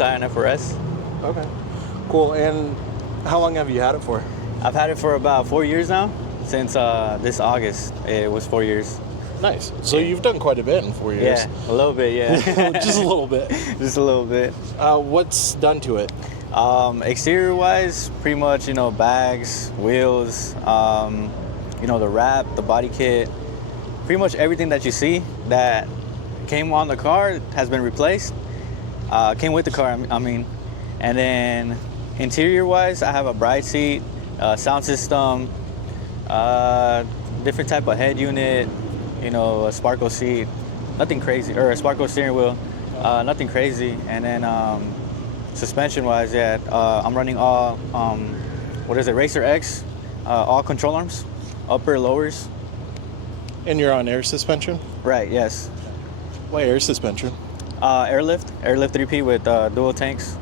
Scion FRS. Okay, cool. And how long have you had it for? I've had it for about 4 years now. Since this August, it was 4 years. Nice. So you've done quite a bit in 4 years. Yeah, a little bit, yeah. Just a little bit. Just a little bit. What's done to it? Exterior-wise, pretty much, bags, wheels, the wrap, the body kit, pretty much everything that you see that came on the car has been replaced. Came with the car, I mean. And then interior-wise, I have a bride seat, sound system, different type of head unit, a Sparko seat, nothing crazy, or a Sparko steering wheel, nothing crazy. And then suspension-wise, I'm running all, Racer X, all control arms, upper, lowers. And you're on air suspension? Right, yes. Why air suspension? Airlift 3P with dual tanks.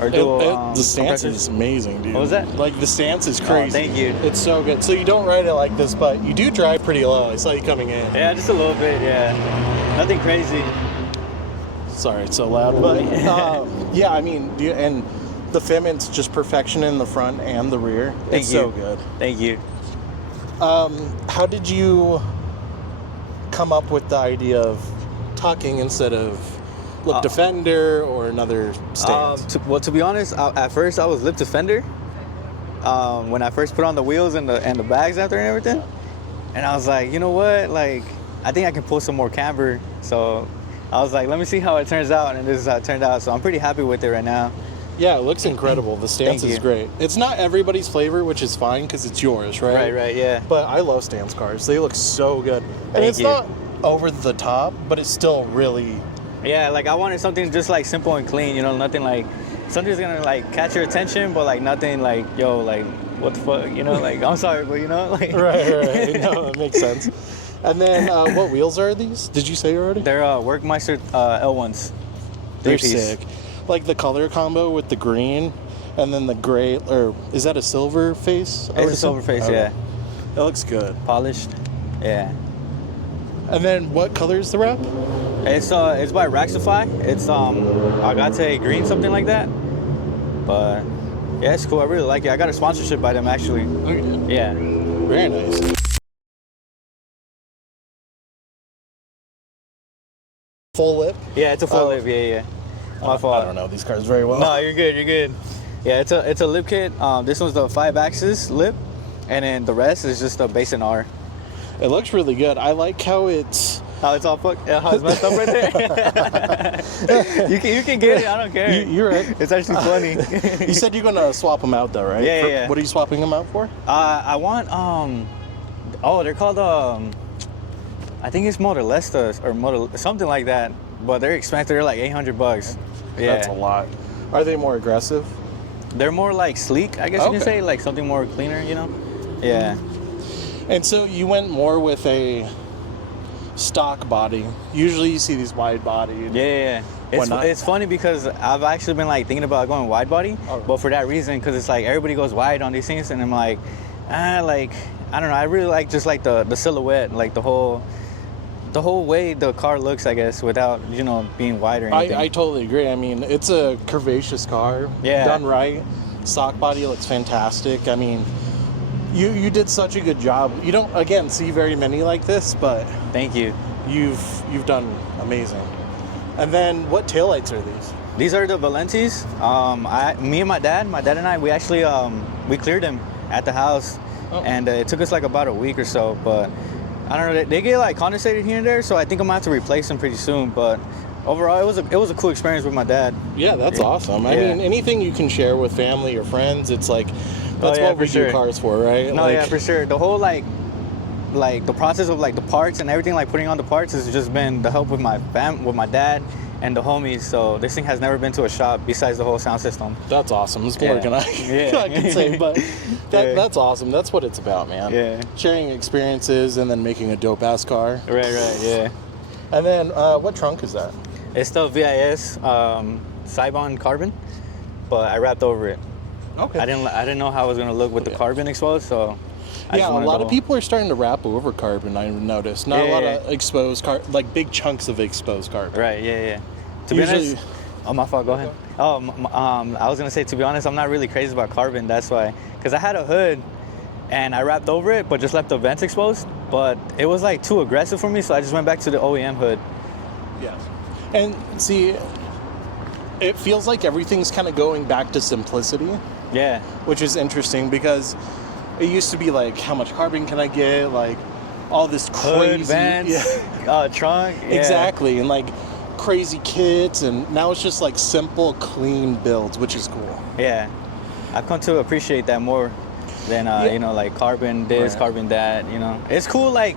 Or dual, the stance compressors. is amazing, dude. What was that? Like, the stance is crazy. Oh, thank you. It's so good. So you don't ride it like this, but you do drive pretty low. I saw you coming in. Yeah, just a little bit, yeah. Nothing crazy. Sorry, it's so loud. But, yeah, I mean, and the fitment's just perfection in the front and the rear. Thank it's you. so good. Thank you. How did you come up with the idea of tucking instead of lip defender or another stance? To be honest, at first I was lip defender when I first put on the wheels and the bags after and everything. And I was like, you know what? Like, I think I can pull some more camber. So I was like, let me see how it turns out. And this is how it turned out. So I'm pretty happy with it right now. Yeah, it looks incredible. The stance is great. It's not everybody's flavor, which is fine because it's yours, right? Right, yeah. But I love stance cars. They look so good. And it's not over the top, but it's still really... Yeah, like I wanted something just like simple and clean, nothing like... Something's gonna like catch your attention, but like nothing like, yo, like, what the fuck, like, I'm sorry, but like... Right. No, that makes sense. And then what wheels are these? Did you say already? They're Workmeister L1s. They're sick. Like the color combo with the green and then the gray, or is that a silver face? It's a silver face, yeah. It looks good. Polished, yeah. And then what color is the wrap? It's by Raxify. It's Agate green, something like that. But yeah, it's cool. I really like it. I got a sponsorship by them actually. Oh, you did? Yeah. Very nice. Full lip? Yeah, it's a full lip. Yeah. My fault. I don't know these cars very well. No, you're good. You're good. Yeah, it's a lip kit. This one's the 5-axis lip, and then the rest is just a base and R. It looks really good. I like how it's... How it's all fucked? How it's messed up right there? you can get it. I don't care. You're right. It's actually funny. You said you're gonna swap them out though, right? Yeah. What are you swapping them out for? I want they're called I think it's Motorlestas or Motor something like that. But they're expensive. They're like $800. Yeah. That's a lot. Are they more aggressive? They're more like sleek, I guess you can say, like something more cleaner, Yeah. And so you went more with a stock body. Usually you see these wide body. Yeah. It's funny because I've actually been like thinking about going wide body, but for that reason, because it's like everybody goes wide on these things, and I'm like, like I don't know. I really like just like the silhouette, like the whole way the car looks, I guess, without being wide or anything. I totally agree. I mean, it's a curvaceous car. Yeah. Done right. Stock body looks fantastic. I mean, you did such a good job. You don't again see very many like this, but thank you. You've done amazing. And then what taillights are these? These are the Valentis. Me and my dad and I, we actually we cleared them at the house, and it took us like about a week or so, but I don't know, they get like condensated here and there, so I think I'm gonna have to replace them pretty soon. But overall, it was a cool experience with my dad. Yeah, that's awesome. I mean, anything you can share with family or friends, it's like that's what we do cars for, right? No, yeah, for sure. The whole like the process of like the parts and everything, like putting on the parts, has just been the help with my dad and the homies. So this thing has never been to a shop besides the whole sound system. That's awesome. It's more than I can say, but that's awesome. That's what it's about, man. Yeah. Sharing experiences and then making a dope ass car. Right, yeah. And then what trunk is that? It's the VIS Cybon carbon, but I wrapped over it. Okay. I didn't know how it was gonna look with the carbon exposed, so. A lot of people are starting to wrap over carbon. I've noticed. Not a lot of exposed like big chunks of exposed carbon. Right. Yeah. To be honest, Oh, my fault. Go ahead. Oh, I was gonna say, to be honest, I'm not really crazy about carbon. That's why, because I had a hood, and I wrapped over it, but just left the vents exposed. But it was like too aggressive for me, so I just went back to the OEM hood. Yeah. And see, it feels like everything's kind of going back to simplicity. Yeah. Which is interesting because it used to be like, how much carbon can I get? Like all this crazy Hood, vents, trunk. Yeah. Exactly. And like crazy kits, and now it's just like simple, clean builds, which is cool. Yeah. I've come to appreciate that more than like carbon this, carbon that. It's cool, like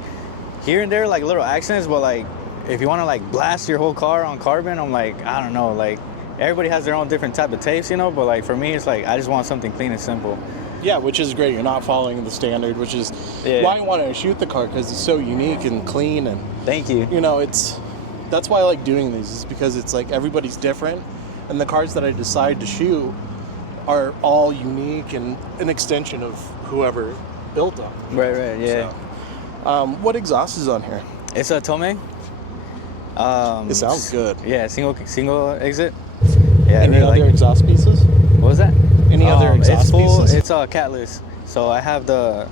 here and there, like little accents, but like if you want to like blast your whole car on carbon, I'm like, I don't know, like everybody has their own different type of taste, but like for me, it's like I just want something clean and simple. Yeah, which is great. You're not following the standard, which is why I wanted to shoot the car, because it's so unique and clean. And thank you. That's why I like doing these, is because it's like everybody's different, and the cars that I decide to shoot are all unique and an extension of whoever built them. Right, yeah. So, what exhaust is on here? It's a Tomei. It sounds good. Yeah, single exit. Yeah. Any other exhaust pieces? What was that? Any other exhaust pieces? It's catless. So I have the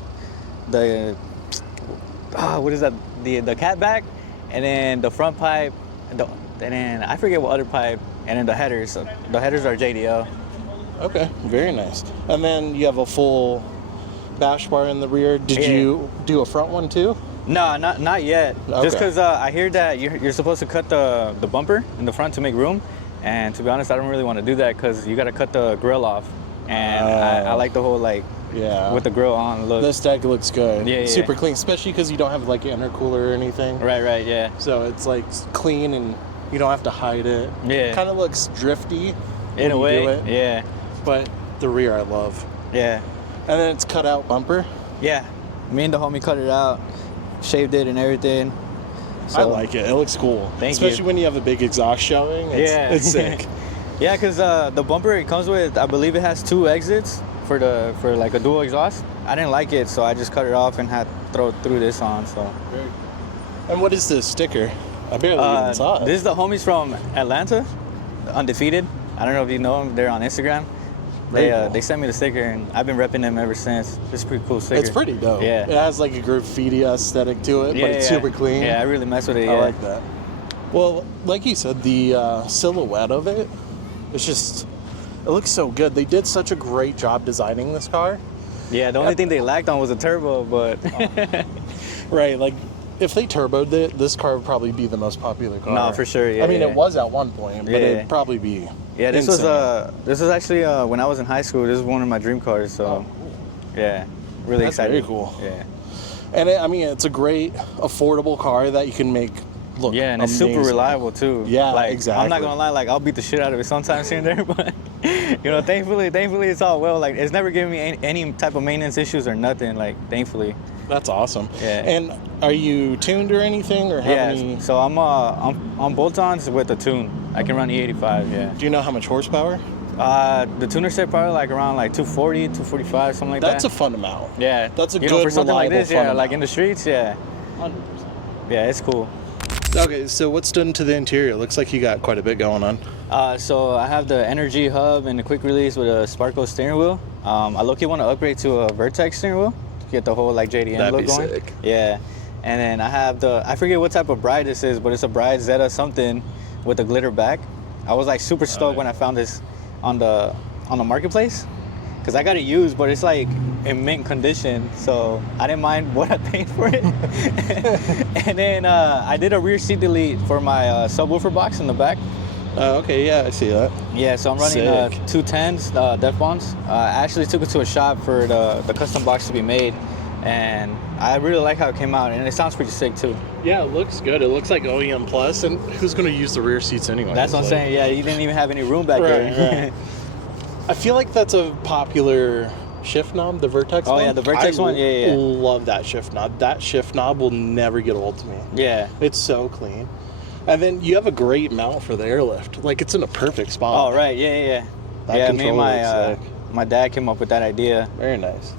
what is that? The cat back, and then the front pipe, and then I forget what other pipe, and then the headers. So the headers are JDL. Okay, very nice. And then you have a full bash bar in the rear. Did you do a front one too? No, not yet. Okay. Just because I hear that you're supposed to cut the bumper in the front to make room, and to be honest, I don't really want to do that because you got to cut the grill off, and I like the whole with the grill on look. This deck looks good. Yeah, super clean, especially because you don't have like an intercooler or anything. Right, yeah. So it's like clean and you don't have to hide it. Yeah. Kind of looks drifty in a way. Yeah. But the rear I love. Yeah. And then it's cut out bumper. Yeah. Me and the homie cut it out, shaved it and everything. So, I like it. It looks cool. Thank Especially you. when you have a big exhaust showing. It's sick. Yeah, because the bumper it comes with, I believe it has 2 exits for like a dual exhaust. I didn't like it, so I just cut it off and had to threw this on. So. And what is this sticker? I barely even saw it. This is the homies from Atlanta, Undefeated. I don't know if you know them. They're on Instagram. They sent me the sticker, and I've been repping them ever since. It's a pretty cool sticker. It's pretty dope. Yeah. It has like a graffiti aesthetic to it, but it's super clean. Yeah, I really mess with it. I like that. Well, like you said, the silhouette of it, it looks so good. They did such a great job designing this car. Yeah, the only thing they lacked on was a turbo, but... Right, like, if they turboed it, this car would probably be the most popular car. No, for sure, yeah. I mean, it was at one point, but it'd probably be this insane. was actually, when I was in high school, this was one of my dream cars, so... cool. Yeah, really excited. Very cool. Yeah. And it's a great, affordable car that you can make look and it's super reliable, too. Yeah, like, exactly. I'm not gonna lie, I'll beat the shit out of it sometimes here and there, but, thankfully it's all well. Like, it's never given me any type of maintenance issues or nothing, thankfully. That's awesome. Yeah. And are you tuned or anything, or have any... so I'm on bolt-ons with a tune. I can run E85, yeah. Do you know how much horsepower? The tuner set probably around 240, 245, something like that. That's a fun amount. Yeah. That's a good, for something like this, reliable, fun like in the streets, 100%. Yeah, it's cool. Okay, so what's done to the interior? Looks like you got quite a bit going on. So I have the Energy hub and the quick release with a Sparkle steering wheel. I low-key want to upgrade to a Vertex steering wheel to get the whole JDM look going. Sick. Yeah. And then I have I forget what type of Bride this is, but it's a Bride Zeta something with a glitter back. I was super stoked when I found this on the marketplace, because I got it used, but it's in mint condition, so I didn't mind what I paid for it. And then I did a rear seat delete for my subwoofer box in the back. Okay, yeah, I see that. Yeah, so I'm running 210s, Def Bonds. I actually took it to a shop for the custom box to be made, and I really like how it came out, and it sounds pretty sick too. Yeah, it looks good. It looks like OEM Plus, and who's going to use the rear seats anyway? That's what I'm saying. Yeah, you didn't even have any room back there. Right. I feel like that's a popular shift knob, the Vertex knob. Oh, yeah, the Vertex one? Yeah. I love that shift knob. That shift knob will never get old to me. Yeah. It's so clean. And then you have a great mount for the airlift. It's in a perfect spot. Oh, right. Yeah. That Me and my dad came up with that idea. Very nice.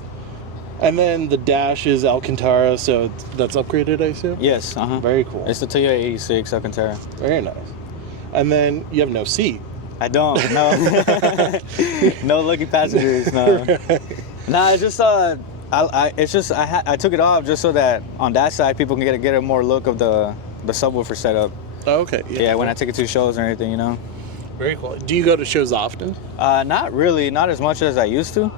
And then the dash is Alcantara, so that's upgraded, I assume? Yes. Very cool. It's the Toyota 86 Alcantara. Very nice. And then you have no seat. I don't. No. No lucky passengers. No. Nah, it's just I took it off just so that on that side people can get a more look of the subwoofer setup. Oh, okay. Yeah, when I take it to shows and everything, you know. Very cool. Do you go to shows often? Not really, not as much as I used to.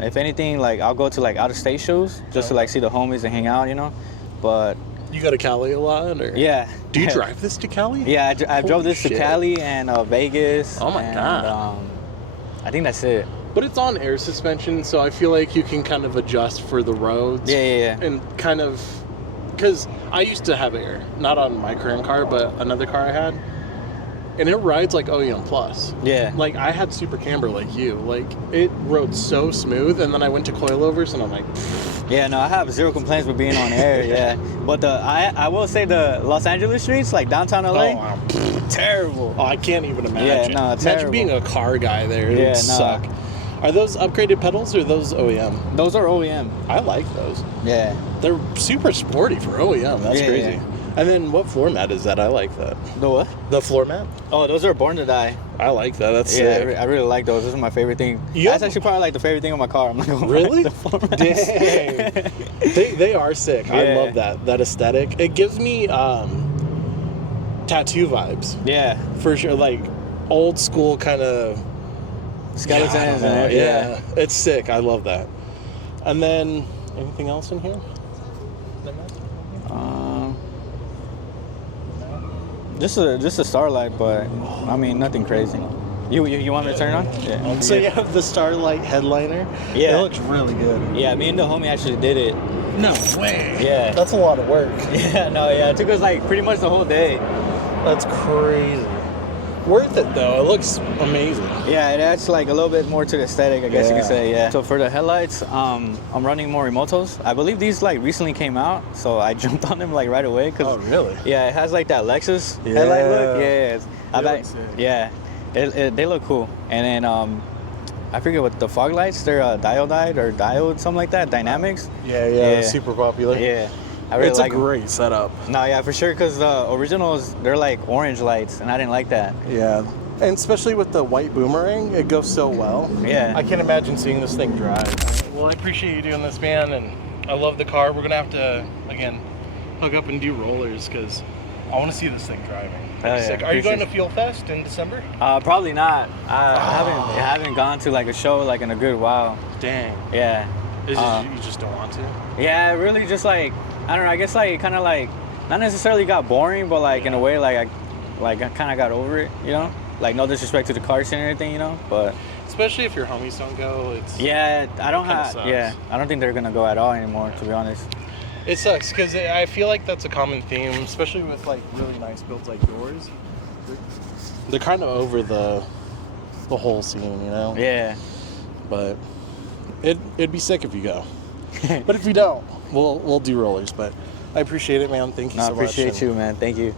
If anything, like I'll go to like out of state shows just to like see the homies and hang out, you know. But you go to Cali a lot, or yeah. Do you drive this to Cali? Yeah, I drove this to Cali and Vegas. Oh my god. I think that's it. But it's on air suspension, so I feel like you can kind of adjust for the roads. Yeah. And kind of, because I used to have air, not on my current car, but another car I had. And it rides like OEM Plus. Yeah. Like, I had super camber like you. Like, it rode so smooth, and then I went to coilovers, and I'm like... Yeah, no, I have zero complaints with being on air, yeah. But I will say the Los Angeles streets, like downtown LA, Oh, wow. Terrible. Oh, I can't even imagine. Yeah, no, Imagine terrible. being a car guy there. It would suck. Are those upgraded pedals or those OEM? Those are OEM. I like those. Yeah. They're super sporty for OEM. That's crazy. Yeah. And then what floor mat is that? I like that. The what? The floor mat? Oh, those are Born to Die. I like that. That's Yeah, sick. I really like those. This is my favorite thing. That's actually probably like the favorite thing on my car. I'm not gonna Really? lie, the floor mats. Dang. they are sick. Yeah. I love that aesthetic. It gives me tattoo vibes. Yeah. For sure. Like old school kind of Skeletons. Yeah. It's sick. I love that. And then anything else in here? Just a Starlight, but I mean nothing crazy. You want me to turn it on? Yeah. So you have the Starlight headliner. Yeah. It looks really good. Yeah, me and the homie actually did it. No way. Yeah. That's a lot of work. Yeah, no, yeah. It took us like pretty much the whole day. That's crazy. Worth it though. It looks amazing. Yeah, it adds like a little bit more to the aesthetic, I guess you could say, yeah. So for the headlights, I'm running more Morimotos. I believe these like recently came out, so I jumped on them like right away. Oh, really? Yeah, it has like that Lexus headlight look. Yeah. They look cool. And then I forget what the fog lights, they're diode, something like that, Dynamics. Yeah. Super popular. Yeah. I really it's like a great setup. No, yeah, for sure, because the originals, they're like orange lights, and I didn't like that. Yeah. And especially with the white boomerang, it goes so well. Yeah. I can't imagine seeing this thing drive. Well, I appreciate you doing this, man, and I love the car. We're going to have to, again, hook up and do rollers, because I want to see this thing driving. Yeah, Are you going to Fuel Fest in December? Probably not. I haven't gone to like a show like in a good while. Dang. Yeah. You just don't want to? Yeah, really just like, I don't know, I guess like it kind of like, not necessarily got boring, but like in a way like I kind of got over it, you know? Like no disrespect to the car scene and everything, you know? But especially if your homies don't go, it's... Yeah, I don't think they're going to go at all anymore, to be honest. It sucks, because I feel like that's a common theme, especially with like really nice builds like yours. They're kind of over the whole scene, you know? Yeah. But it'd be sick if you go. But if you don't, we'll do rollers. But I appreciate it, man. Thank you so much. I appreciate you, man. Thank you.